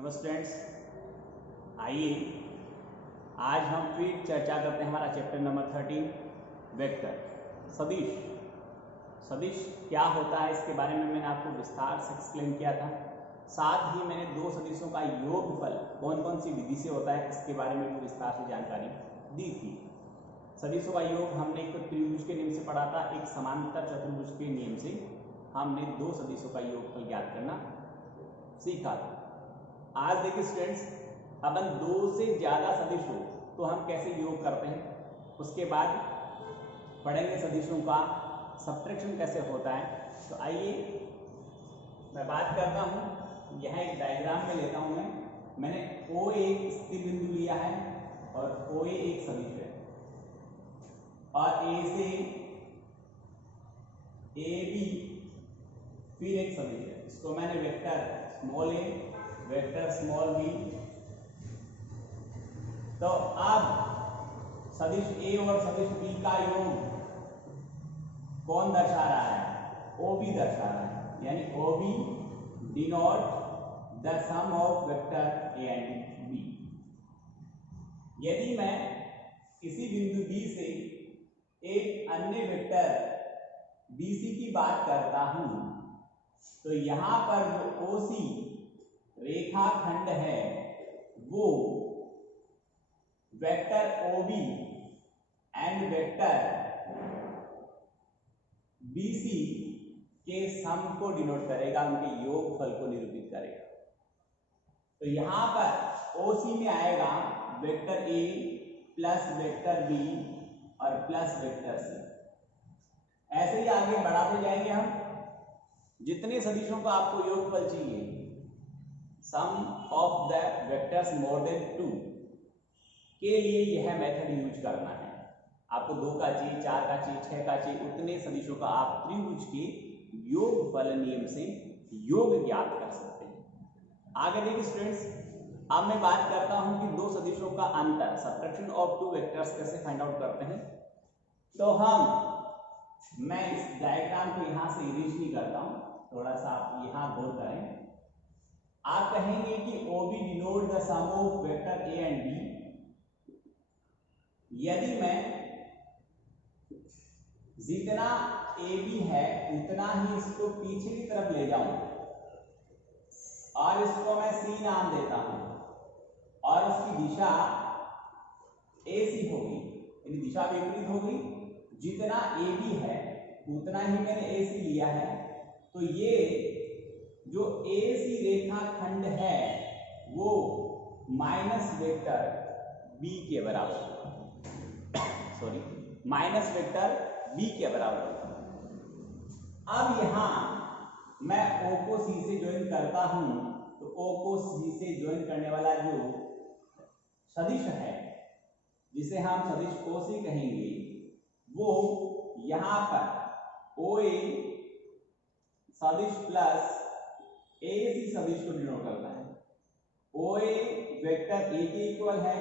नमस्ते स्टूडेंट्स, आइए आज हम फिर चर्चा करते हैं हमारा चैप्टर नंबर 13 वेक्टर सदिश। सदिश क्या होता है इसके बारे में मैंने आपको विस्तार से एक्सप्लेन किया था। साथ ही मैंने दो सदिशों का योगफल कौन कौन सी विधि से होता है इसके बारे में भी विस्तार से जानकारी दी थी। सदिशों का योग हमने एक त्रिभुज के नियम से पढ़ा था, एक समांतर चतुर्भुज के नियम से हमने दो सदिशों का योगफल ज्ञात करना सीखा था। आज देखिए स्टूडेंट्स, अपन दो से ज़्यादा सदिश हो तो हम कैसे योग करते हैं, उसके बाद पढ़ेंगे सदिशों का सब्ट्रैक्शन कैसे होता है। तो आइए मैं बात करता हूँ, यह एक डायग्राम में लेता हूँ। मैंने ओ एक स्थिर बिंदु लिया है और ओ एक सदिश है और ए से ए बी फिर एक सदिश है। इसको मैंने वेक्टर स्मॉल ए वेक्टर स्मॉल बी। तो अब सदिश ए और सदिश बी का योग कौन दर्शा रहा है? ओ बी दर्शा रहा है, यानी O B denote the sum of vector A and B. यदि मैं किसी बिंदु बी से एक अन्य वेक्टर बी सी की बात करता हूं तो यहां पर जो ओ सी रेखाखंड है वो vector O B and vector B C के सम को डिनोट करेगा, उनके योगफल को निरूपित करेगा। तो यहां पर ओ सी में आएगा vector A plus vector B और प्लस वेक्टर सी। ऐसे ही आगे बढ़ाते जाएंगे हम। जितने सदिशों का आपको योगफल चाहिए, sum of the vectors more than 2 के लिए यह मेथड यूज करना है। आपको 2 का चाहिए, 4 का चाहिए, 6 का चाहिए, उतने सदिशों का आप त्रिभुज के योगफल नियम से योग ज्ञात कर सकते हैं। आगे देखिए स्टूडेंट्स, अब मैं बात करता हूं कि दो सदिशों का अंतर, सब्ट्रैक्शन ऑफ टू वेक्टर्स कैसे फाइंड आउट करते हैं। तो मैं इस डायग्राम को यहां से इरेज नहीं करता हूं, थोड़ा सा आप यहां गौर करें। आप कहेंगे कि OB denote the sum of vector A and B. यदि मैं जितना AB है उतना ही इसको पीछे की तरफ ले जाऊं और इसको मैं C नाम देता हूं और उसकी दिशा AC होगी, यानी दिशा विपरीत होगी। जितना AB है उतना ही मैंने AC लिया है, तो ये जो AC रेखाखंड है वो माइनस वेक्टर B के बराबर होगा, सॉरी माइनस वेक्टर B के बराबर होगा। अब यहां मैं O को C से ज्वाइन करता हूं तो O को C से ज्वाइन करने वाला जो सदिश है जिसे हम सदिश OC कहेंगे वो यहां पर OA सदिश प्लस AC सदिश को डिनोट करता है। OA वेक्टर A के इक्वल है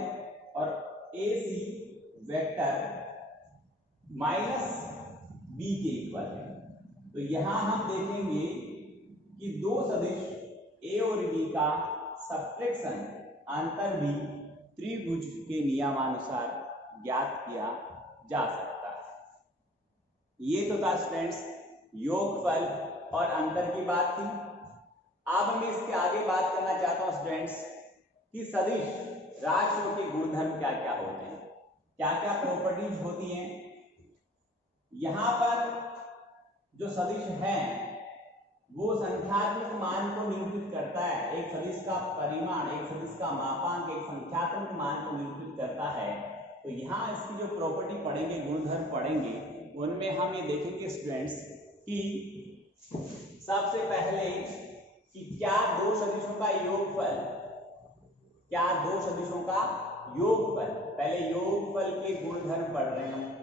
और AC वेक्टर माइनस B के इक्वल है। तो यहां हम देखेंगे कि दो सदिश A और B का सब्ट्रैक्शन अंतर भी त्रिभुज के नियमानुसार ज्ञात किया जा सकता है। ये तो था स्टूडेंट्स योगफल और अंतर की बात थी। अब मैं इसके आगे बात करना चाहता हूं स्टूडेंट्स कि सदिश राशियों के गुणधर्म क्या क्या होते हैं, क्या क्या प्रॉपर्टीज होती हैं। यहां पर जो सदिश है वो संख्यात्मक मान को निरूपित करता है। एक सदिश का परिमाण, एक सदिश का मापांक एक संख्यात्मक मान को निरूपित करता है। तो यहाँ इसकी जो प्रॉपर्टी पढ़ेंगे, गुणधर्म पढ़ेंगे, उनमें हम ये देखेंगे स्टूडेंट्स कि सबसे पहले कि क्या दो सदिशों का योगफल, क्या दो सदिशों का योगफल, पहले योगफल के गुणधर्म पढ़ रहे हैं।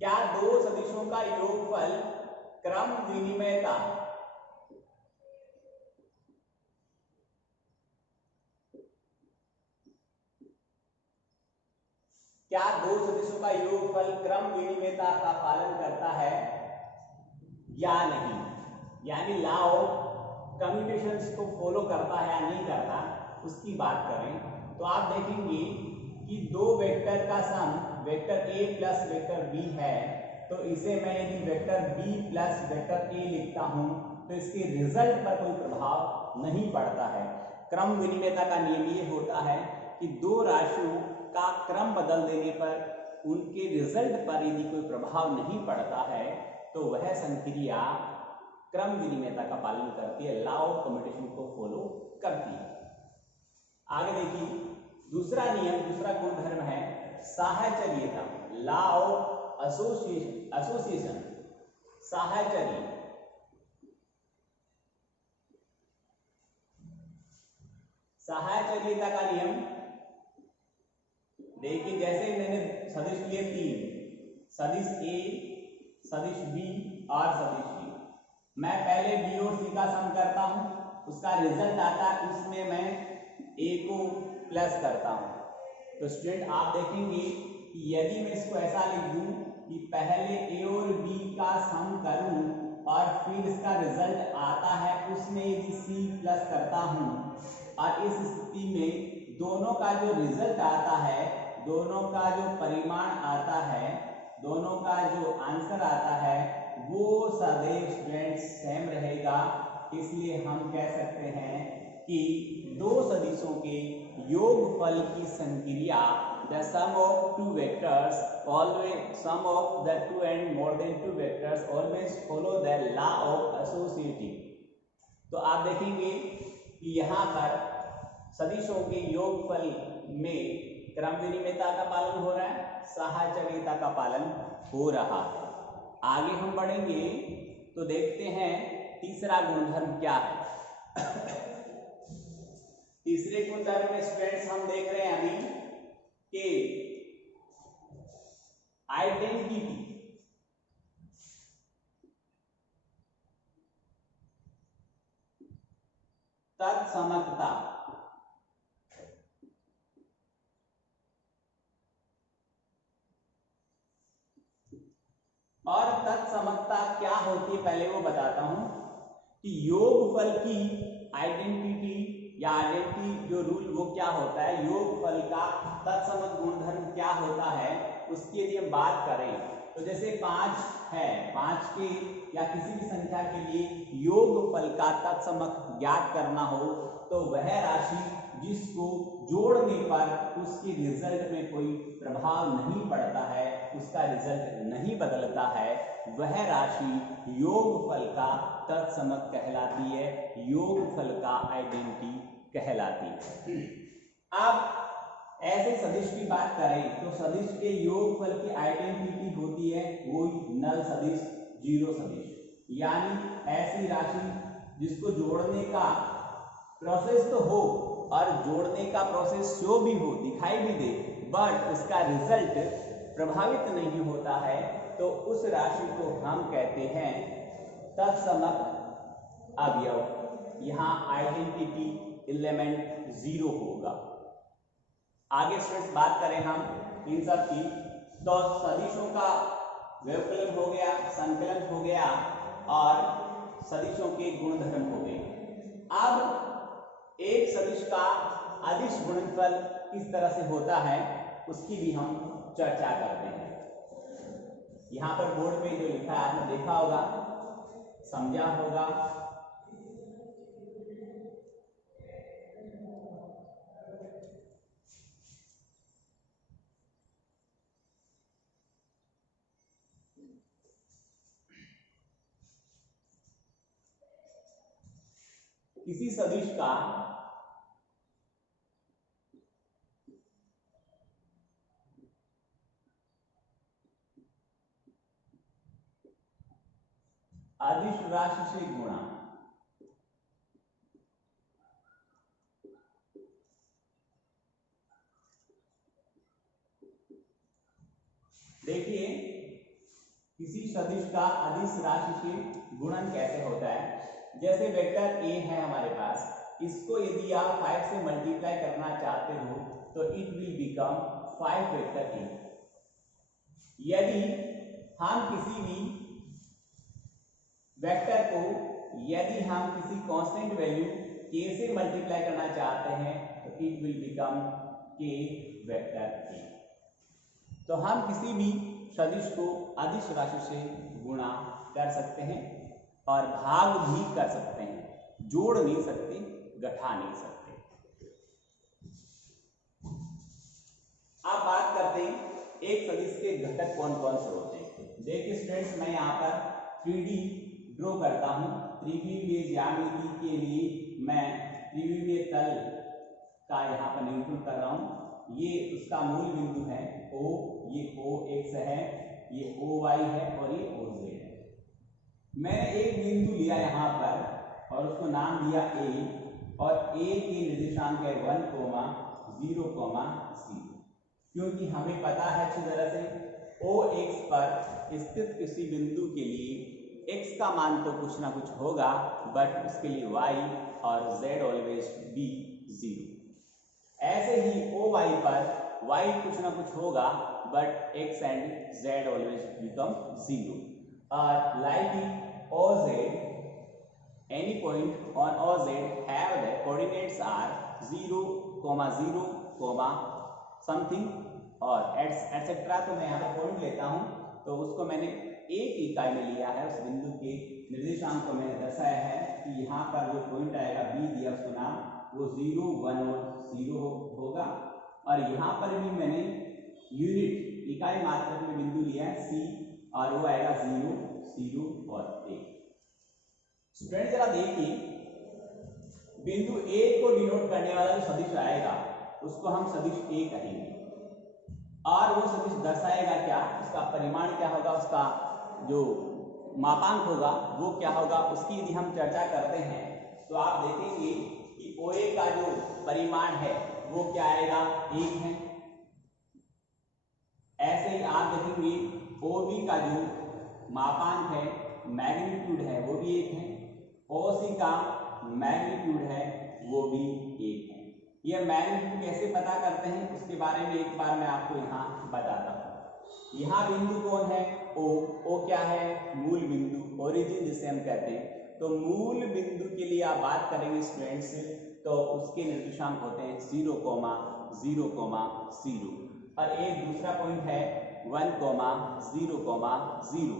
क्या दो सदिशों का योगफल क्रम विनिमयता, क्या दो सदिशों का योगफल क्रम विनिमयता का पालन करता है या नहीं, यानी लॉ ऑफ कम्यूटेशंस को फॉलो करता है या नहीं करता, उसकी बात करें तो आप देखेंगे कि दो वेक्टर का sum vector a plus vector b है, तो इसे मैं यदि vector b plus vector a लिखता हूं तो इसके रिजल्ट पर कोई प्रभाव नहीं पड़ता है। क्रम विनिमयता का नियम ये होता है कि दो राशियों का क्रम बदल देने पर उनके रिजल्ट पर यदि कोई प्रभाव नहीं पड़ता है तो वह संक्रिया क्रम विनिमयता का पालन करती है, लॉ ऑफ कम्यूटेशन को फॉलो करती है। आगे देखिए, दूसरा नियम, दूसरा गुणधर्म है साहचर्यता, लॉ ऑफ एसोसिएशन। साहचर्य साहचर्यता का नियम देखिए, जैसे मैंने सदिश लिए तीन, सदिश a, सदिश b और सदिश c। मैं पहले b और c का सम करता हूं, उसका रिजल्ट आता है, उसमें मैं a को प्लस करता हूं। तो स्टूडेंट आप देखेंगे कि यदि मैं इसको ऐसा लिख दूं कि पहले a और b का सम करूं और फिर इसका रिजल्ट आता है, उसमें यदि c प्लस करता हूं और इस स्थिति में दोनों का जो रिजल्ट आता है, दोनों का जो परिमाण आता है, दोनों का जो आंसर आता है वो सदैव स्टूडेंट सेम रहेगा। इसलिए हम कह सकते हैं कि दो सदिशों के योगफल की संक्रिया the sum of two vectors always sum of the two and more than two vectors always follow the law of associative. तो आप देखेंगे कि यहाँ पर सदिशों के योगफल में क्रम विनिमयता का पालन हो रहा है, साहचर्यता का पालन हो रहा है। आगे हम बढ़ेंगे तो देखते हैं तीसरा गुणधर्म क्या है। तीसरे गुणधर्म में स्टूडेंट्स हम देख रहे हैं अभी कि आइडेंटिटी, तत्समकता, और तत्समकता क्या होती है पहले वो बताता हूं कि योगफल की आइडेंटिटी या आइडेंटिटी जो रूल वो क्या होता है, योगफल का तत्समक गुणधर्म क्या होता है, उसकी यदि हम बात करें तो जैसे 5 है, 5 के या किसी भी संख्या के लिए योगफल का तत्समक ज्ञात करना हो तो वह राशि जिसको जोड़ने पर उसके रिजल्ट में कोई प्रभाव नहीं पड़ता है, उसका रिजल्ट नहीं बदलता है, वह राशि योगफल का तत्समक कहलाती है, योगफल का आइडेंटिटी कहलाती है। अब ऐसे सदिश की बात करें तो सदिश के योगफल की आइडेंटिटी होती है वो नल सदिश, जीरो सदिश, यानी ऐसी राशि जिसको जोड़ने का प्रोसेस तो हो और जोड़ने का प्रोसेस शो भी हो, दिखाई भी दे, बट उसका रिजल्ट प्रभावित नहीं होता है, तो उस राशि को हम कहते हैं तत्समक अवयव। यहाँ आइडेंटिटी एलिमेंट 0 होगा। आगे स्टूडेंट्स बात करें हम इन सब की, तो सदिशों का व्यवकलन हो गया, संकलन हो गया और सदिशों के गुणधर्म हो गए। अब एक सदिश का अदिश गुणनफल किस तरह से होता है उसकी भी हम चर्चा करते हैं। यहाँ पर बोर्ड पे जो लिखा है आपने देखा होगा, समझा होगा। किसी सदिश का अदिश राशि से गुणा, देखिए किसी सदिश का अदिश राशि से गुणन कैसे होता है। जैसे वेक्टर a है हमारे पास, इसको यदि आप 5 से मल्टीप्लाई करना चाहते हो तो it will become 5 vector a। यदि हम किसी भी वेक्टर को यदि हम किसी कांस्टेंट वैल्यू k से मल्टीप्लाई करना चाहते हैं तो it will become k vector k। तो हम किसी भी सदिश को अदिश राशि से गुणा कर सकते हैं और भाग भी कर सकते हैं, जोड़ नहीं सकते, घटा नहीं सकते। अब बात करते हैं एक सदिश के घटक कौन कौन से होते हैं। देखिए स्टूडेंट्स, मैं यहाँ पर 3D ड्रॉ करता हूँ। त्रिविमीय ज्यामिति के लिए मैं त्रिविमीय तल का यहाँ पर निरूपण कर रहा हूँ। ये उसका मूल बिंदु है O, ये OX है, ये OY है और ये OZ है। मैंने एक बिंदु लिया यहाँ पर और उसको नाम दिया A और A के निर्देशांक है 1, 0, 0, क्योंकि हमें पता है अच्छी तरह से OX पर स्थित किसी बिंदु के लिए x का मान तो कुछ ना कुछ होगा, बट उसके लिए y और z ऑलवेज बी 0। ऐसे ही OY पर y कुछ ना कुछ होगा, but x and z always become 0। और like OZ, any point on OZ have the coordinates are 0, 0, something और एटसेट्रा। तो मैं यहाँ पर पॉइंट लेता हूँ, तो उसको मैंने एक इकाई में लिया है, उस बिंदु के निर्देशांक को मैंने दर्शाया है कि यहाँ पर जो पॉइंट आएगा बी दिया उसको नाम, वो 0, 1 और 0 होगा। और यहाँ पर भी मैंने यूनिट इकाई मात्रक में बिंदु लिया है सी और वो आएगा 0, 0 और 1। स्टूडेंट जरा देखिए, बिंदु ए को डिनोट करने वाला जो सदिश आएगा उसको हम सदिश ए कहेंगे और वो सदिश दर्शाएगा क्या, उसका परिमाण क्या होगा, उसका जो मापांक होगा वो क्या होगा, उसकी यदि हम चर्चा करते हैं तो आप देखेंगे कि OA का जो परिमाण है वो क्या आएगा, 1 है। ऐसे ही आप देखेंगे OB का जो मापांक है, मैग्नीट्यूड है, वो भी 1 है। OC का मैग्नीट्यूड है वो भी 1 है। यह मैग्नीट्यूड कैसे पता करते हैं उसके बारे में एक बार मैं आपको यहाँ बताता हूँ। यहाँ बिंदु कौन है, O क्या है, मूल बिंदु, ओरिजिन जिसे हम कहते हैं। तो मूल बिंदु के लिए आप बात करेंगे स्टूडेंट्स, तो उसके निर्देशांक होते हैं 0, 0, 0 और एक दूसरा पॉइंट है 1, 0, 0।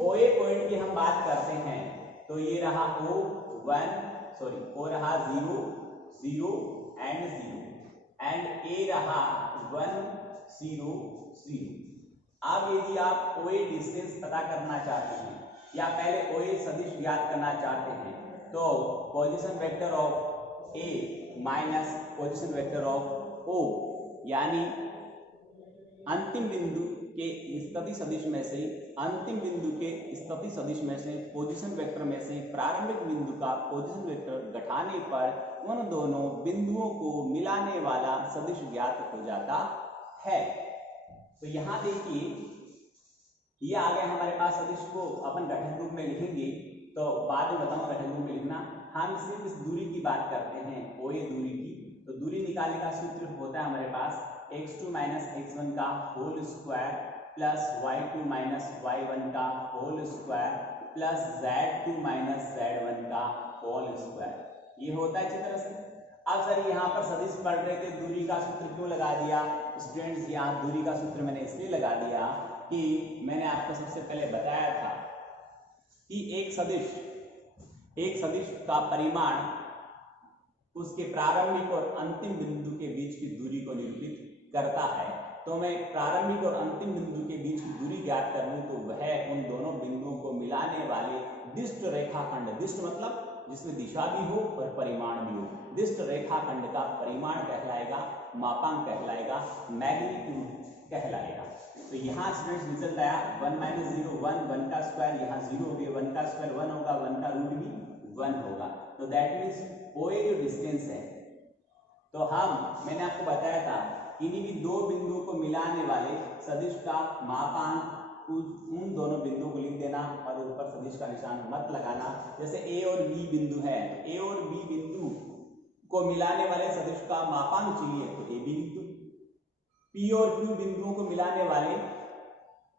OA पॉइंट की हम बात करते हैं तो ये रहा O रहा 0, 0 एंड A रहा 1, 0, 0। अब यदि आप OA डिस्टेंस पता करना चाहते हैं या पहले OA सदिश ज्ञात करना चाहते हैं तो position vector of A minus position vector of O, यानी अंतिम बिंदु के स्थिति सदिश में से पोजीशन वेक्टर में से प्रारंभिक बिंदु का पोजीशन वेक्टर घटाने पर उन दोनों बिंदुओं को मिलाने वाला सदिश ज्ञात हो जाता है। तो यहाँ देखिए ये आ गया हमारे पास सदिश को अपन घटक रूप में लिखेंगे, तो बाद में बताऊँ घटक रूप में लिखना। हम सिर्फ इस दूरी की बात करते हैं, OA दूरी की। तो दूरी निकालने का सूत्र होता है हमारे पास x2 माइनस x1 का whole square plus y2 minus y1 का whole square plus z2 minus z1 का होल स्क्वायर। ये होता है अच्छी तरह से। अब सर यहाँ पर सदिश पढ़ रहे थे, दूरी का सूत्र क्यों लगा दिया स्टूडेंट्स? यहाँ दूरी का सूत्र मैंने इसलिए लगा दिया कि मैंने आपको सबसे पहले बताया था कि एक सदिश का परिमाण उसके प्रारंभिक और अंतिम बिंदु के बीच की दूरी को निरूपित करता है। तो मैं प्रारंभिक और अंतिम बिंदु के बीच की दूरी ज्ञात कर लूं तो वह उन दोनों बिंदुओं को मिलाने वाले दिष्ट रेखाखंड, दिष्ट मतलब जिसमें दिशा भी हो और परिमाण भी हो, दिष्ट रेखाखंड का परिमाण कहलाएगा, मापांक कहलाएगा, मैग्नीट्यूड कहलाएगा। तो यहाँ स्टूडेंट्स रिजल्ट आया 1 माइनस 0 1, 1 का स्क्वायर, यहाँ 0 हो गया, 1 का स्क्वायर 1 होगा, 1 का रूट भी 1 होगा। तो दैट मीन्स OA जो डिस्टेंस है, तो मैंने आपको बताया था किन्हीं भी दो बिंदुओं को मिलाने वाले सदिश का मापांक उन दोनों बिंदुओं को लिख देना और ऊपर सदिश का निशान मत लगाना। जैसे A और B बिंदु है, A और B बिंदु को मिलाने वाले सदिश का मापांक चाहिए तो AB लिख दो। P और Q बिंदुओं को मिलाने वाले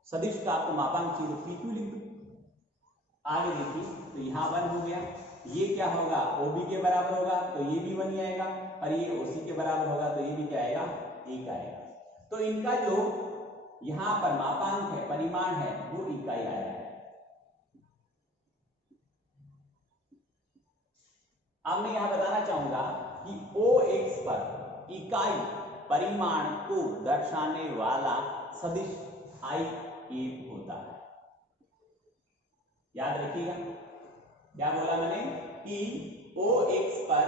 सदिश का आपको मापांक चाहिए तो पी क्यू लिख दो। आगे देखिए तो यहाँ 1 हो गया, ये क्या होगा OB के बराबर होगा तो ये भी 1 ही आएगा, और ये OC के बराबर होगा तो ये भी क्या आएगा 1 आएगा। तो इनका जो यहाँ पर मापांक है, परिमाण है, वो इकाई आया है। अब मैं यहाँ बताना चाहूंगा कि OX पर इकाई परिमाण को दर्शाने वाला सदिश I कैप होता है। याद रखिएगा क्या बोला मैंने कि OX पर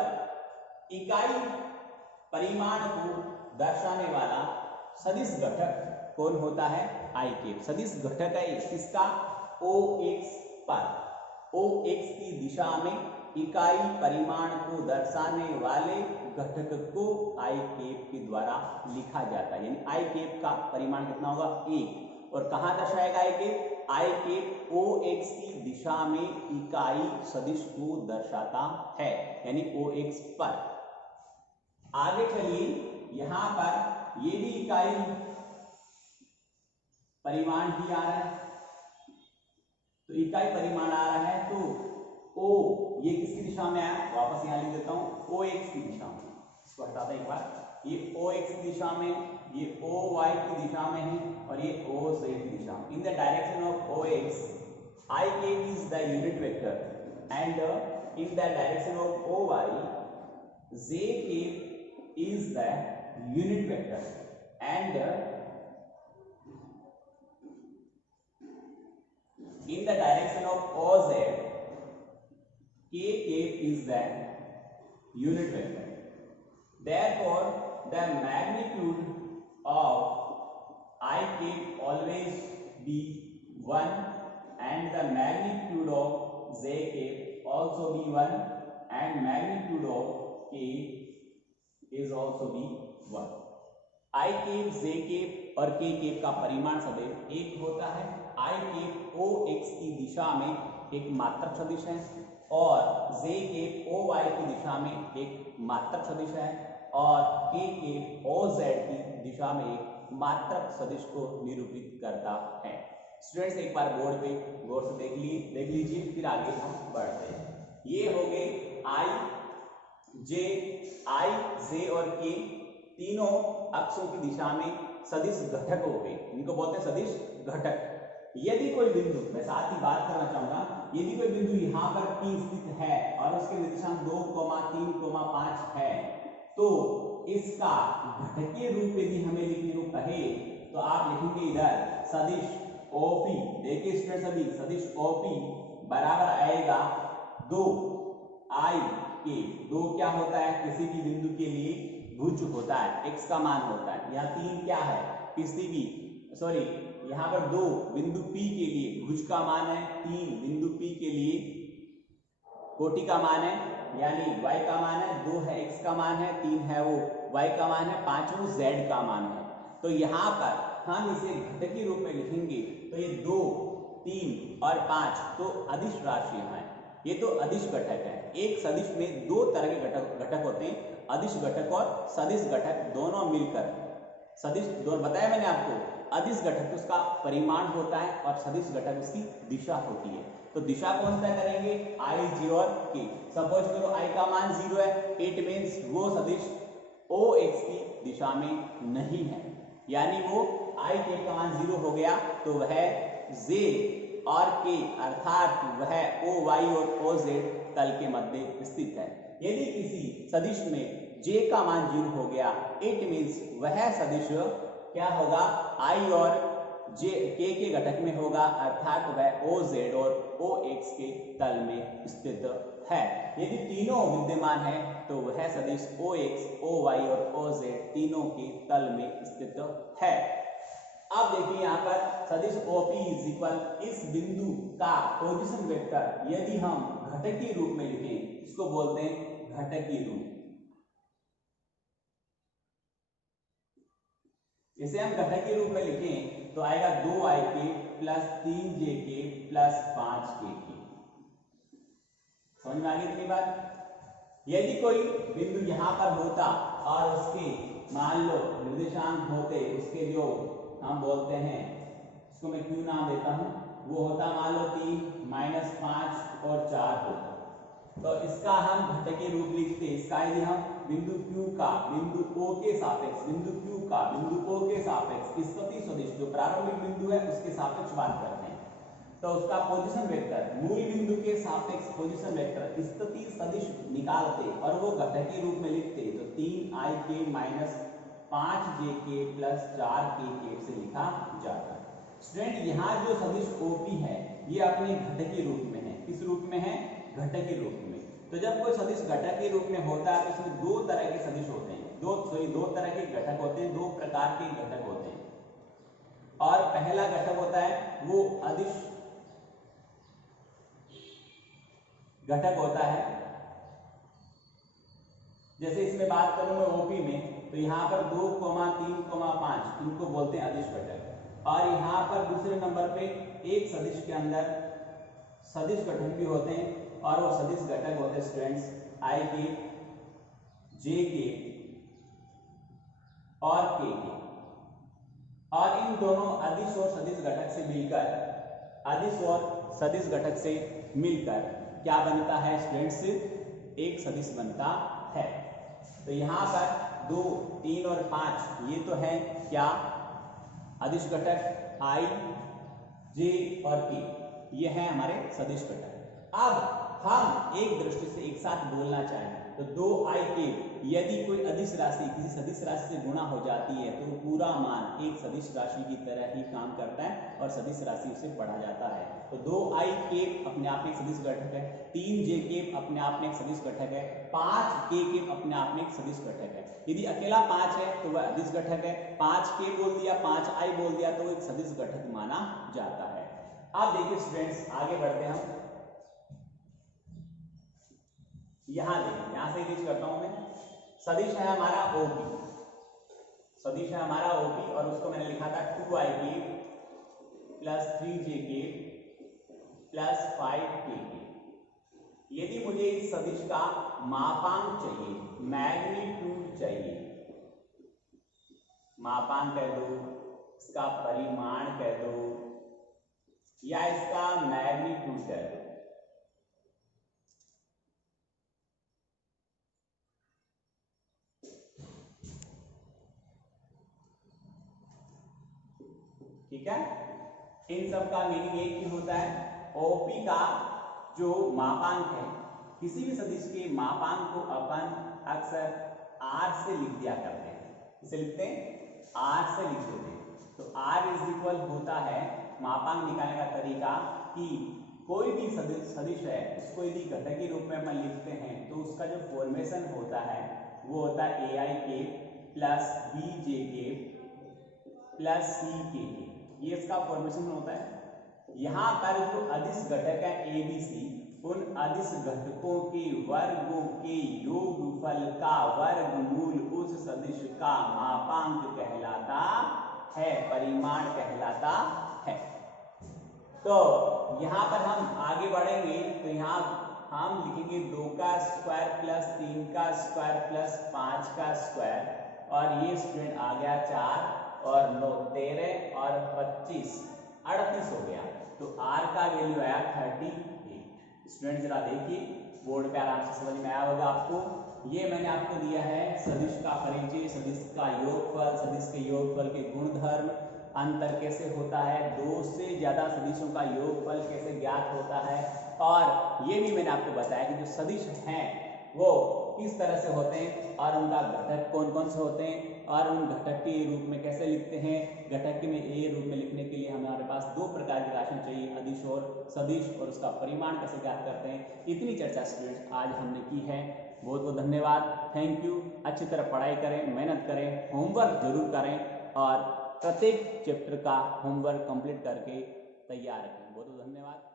इकाई परिमाण को दर्शाने वाला सदिश घटक कौन होता है I कैप। सदिश घटक है किसका OX पर। OX की दिशा में इकाई परिमाण को दर्शाने वाले घटक को I कैप के द्वारा लिखा जाता है। यानी I कैप का परिमाण कितना होगा 1। और कहां दर्शाएगा I cap? I cap OX की दिशा में इकाई सदिश को दर्शाता है, यानी OX पर। आगे चलिए, यहां पर ये भी इकाई परिमाण ही आ रहा है, तो इकाई परिमाण आ रहा है तो O ये किसकी दिशा में आया, वापस यहां लिख देता हूं OX की दिशा में। इसको हटाते हैं एक बार, ये OX की दिशा में, ये OY की दिशा में है, और ये OZ की दिशा में। In the direction of OX I cap is the unit vector and in the direction of OY J cap is the unit vector and in the direction of OZ K cape is the unit vector. Therefore the magnitude of I cape always be 1 and the magnitude of J cape also be 1 and magnitude of K is also be 1. I cape, J cape और K cape का परिमाण सदैव एक होता है। I cape OX की दिशा में एक मात्रक सदिश है और J cape OY की दिशा में एक मात्रक सदिश है और K cape OZ की दिशा में एक मात्रक सदिश को निरूपित करता है। स्टूडेंट्स एक बार बोर्ड पे गौर से देख लीजिए, फिर आगे हम बढ़ते हैं। ये हो गए I, J और K तीनों अक्षों की दिशा में सदिश घटक हो गए, इनको बोलते हैं सदिश घटक। यदि कोई बिंदु, मैं साथ ही बात करना चाहूंगा, यदि कोई बिंदु यहाँ पर P स्थित है और उसके निर्देशांक 2, 3, 5 है, तो इसका घटकीय रूप यदि हमें लिखने को कहे तो आप लिखेंगे इधर सदिश OP। देखिए स्टूडेंट सभी, सदिश OP बराबर आएगा 2 I के। 2 क्या होता है, किसी भी बिंदु के लिए भुज होता है, x का मान होता है। यहाँ 3 क्या है, किसी भी यहाँ पर 2 बिंदु P के लिए भुज का मान है, 3 बिंदु P के लिए कोटि का मान है, यानी y का मान है, 2 है x का मान है, 3 है वो y का मान है, 5 वो z का मान है। तो यहाँ पर हम इसे घटकीय रूप में लिखेंगे तो ये 2, 3 और 5 तो अदिश राशियां हैं, ये तो अदिश घटक है। एक सदिश में 2 तरह के घटक होते हैं, अदिश घटक और सदिश घटक, दोनों मिलकर सदिश दोनों बताया मैंने आपको। अदिश घटक उसका परिमाण होता है और सदिश घटक उसकी दिशा होती है। तो दिशा कौन सा करेंगे, I, J और K। सपोज करो I का मान 0 है, इट मीन्स वो सदिश OX की दिशा में नहीं है, यानी वो I K का मान 0 हो गया तो वह J और K अर्थात वह OY और OZ तल के मध्य स्थित है। यदि किसी सदिश में J का मान 0 हो गया, इट मीन्स वह सदिश क्या होगा, I और J K के घटक में होगा, अर्थात वह OZ और OX के तल में स्थित है। यदि तीनों विद्यमान है तो वह सदिश OX, OY और OZ तीनों के तल में स्थित है। अब देखिए यहाँ पर सदिश OP इज इक्वल, इस बिंदु का पोजीशन वेक्टर यदि हम घटकीय रूप में लिखें, इसको बोलते हैं घटकीय रूप। इसे हम घटकीय रूप में लिखें तो आएगा 2IK plus 3JK plus 5KK। समझ में आ गई इतनी बात। यदि कोई बिंदु यहां पर होता और उसके मान लो निर्देशांक होते, उसके जो हम बोलते हैं इसको मैं क्यू नाम देता हूं, वो होता मान लो 3 -5 और 4 होता। तो इसका हम घटकीय रूप लिखते हैं। इसका यदि हम बिंदु Q का बिंदु O के सापेक्ष, बिंदु Q का बिंदु O के सापेक्ष स्थिति सदिश जो प्रारंभिक बिंदु है उसके सापेक्ष बात करते हैं, तो उसका पोजीशन वेक्टर मूल बिंदु के सापेक्ष पोजीशन वेक्टर स्थिति सदिश निकालते और वो घटकीय रूप में लिखते, तो 3ik - 5jk + 4kk से लिखा जाता है। स्टूडेंट यहाँ जो सदिश OP है ये अपने घटकीय रूप में है। किस रूप में है? घटकीय रूप में। तो जब कोई सदिश घटकीय रूप में होता है तो इसमें दो तरह के सदिश होते हैं, दो तरह के घटक होते हैं, दो प्रकार के घटक होते हैं। और पहला घटक होता है वो अदिश घटक होता है। जैसे इसमें बात करूं मैं ओपी में, तो यहाँ पर 2, 3, 5 इनको बोलते हैं अदिश घटक। और यहाँ पर दूसरे नंबर पे एक सदिश के अंदर सदिश घटक भी होते हैं और वो सदिश घटक होते हैं स्टूडेंट्स आई के, जे के और के के। और इन दोनों अदिश और सदिश घटक से मिलकर, अदिश और सदिश घटक से मिलकर क्या बनता है स्टूडेंट्स? एक सदिश बनता है। तो यहाँ पर 2, 3 और 5 ये तो है क्या? अदिश घटक आई, जे और के, ये है हमारे सदिश घटक। अब हम एक दृष्टि से एक साथ बोलना चाहें तो 2ik यदि कोई अदिश राशि किसी सदिश राशि से गुणा हो जाती है तो वो पूरा मान एक सदिश राशि की तरह ही काम करता है और सदिश राशि उसे पढ़ा जाता है। तो 2ik अपने आप में एक सदिश घटक है, 3jk अपने आप में एक सदिश घटक है, 5kk अपने आप में एक सदिश घटक है। यदि अकेला 5 है तो वह अदिश घटक है, 5k बोल दिया, 5i बोल दिया तो एक सदिश घटक माना जाता है। अब देखिए स्टूडेंट्स आगे बढ़ते हैं हम। यहां देखिए, यहां से रीच करता हूं मैं। सदिश है हमारा OP, सदिश है हमारा OP और उसको मैंने लिखा था 2ik + 3jk + 5kk। यदि मुझे इस सदिश का मापांक चाहिए, मैग्नीट्यूड चाहिए, मापांक कह दो, इसका परिमाण कह दो या इसका मैग्नीट्यूड कह दो, ठीक है। इन सब का मीनिंग एक ही होता है। ओपी का जो मापांक है, किसी भी सदिश के मापांक को अपन अक्सर r से लिख दिया करते हैं। किसे लिखते हैं? r से लिख देते हैं। तो r होता है मापांक निकालने का तरीका कि कोई भी सदिश है उसको यदि घटकीय रूप में अपन लिखते हैं तो उसका जो फॉर्मेशन होता है वो होता है aik + bjk + ck, ये इसका फॉर्मेशन होता है। यहाँ पर जो अदिश घटक है ABC, उन अदिश घटकों के वर्गों के योगफल का वर्गमूल उस सदिश का मापांक कहलाता है, परिमाण कहलाता है। तो यहाँ पर हम आगे बढ़ेंगे तो यहाँ हम लिखेंगे 2 का स्क्वायर + 3 का स्क्वायर + 5 का स्क्वायर, और ये स्टूडेंट आ गया 4 और 9 13 और 25 38 हो गया। तो r का वैल्यू आया 38। स्टूडेंट जरा देखिए, बोर्ड पे आराम से समझ में आया होगा आपको। ये मैंने आपको दिया है सदिश का परिचय, सदिश का योगफल, सदिश के योगफल के गुणधर्म, अंतर कैसे होता है, 2 से ज्यादा सदिशों का योगफल कैसे ज्ञात होता है, और ये भी मैंने आपको बताया कि जो सदिश हैं वो किस तरह से होते हैं और उनका घटक कौन कौन से होते हैं और उन घटक के रूप में कैसे लिखते हैं। घटक में ए रूप में लिखने के लिए हमारे पास 2 प्रकार की राशि चाहिए, अदिश और सदिश, और उसका परिमाण कैसे ज्ञात करते हैं। इतनी चर्चा स्टूडेंट्स आज हमने की है। बहुत बहुत धन्यवाद, थैंक यू। अच्छी तरह पढ़ाई करें, मेहनत करें, होमवर्क जरूर करें और प्रत्येक चैप्टर का होमवर्क कंप्लीट करके तैयार रखें। बहुत बहुत धन्यवाद।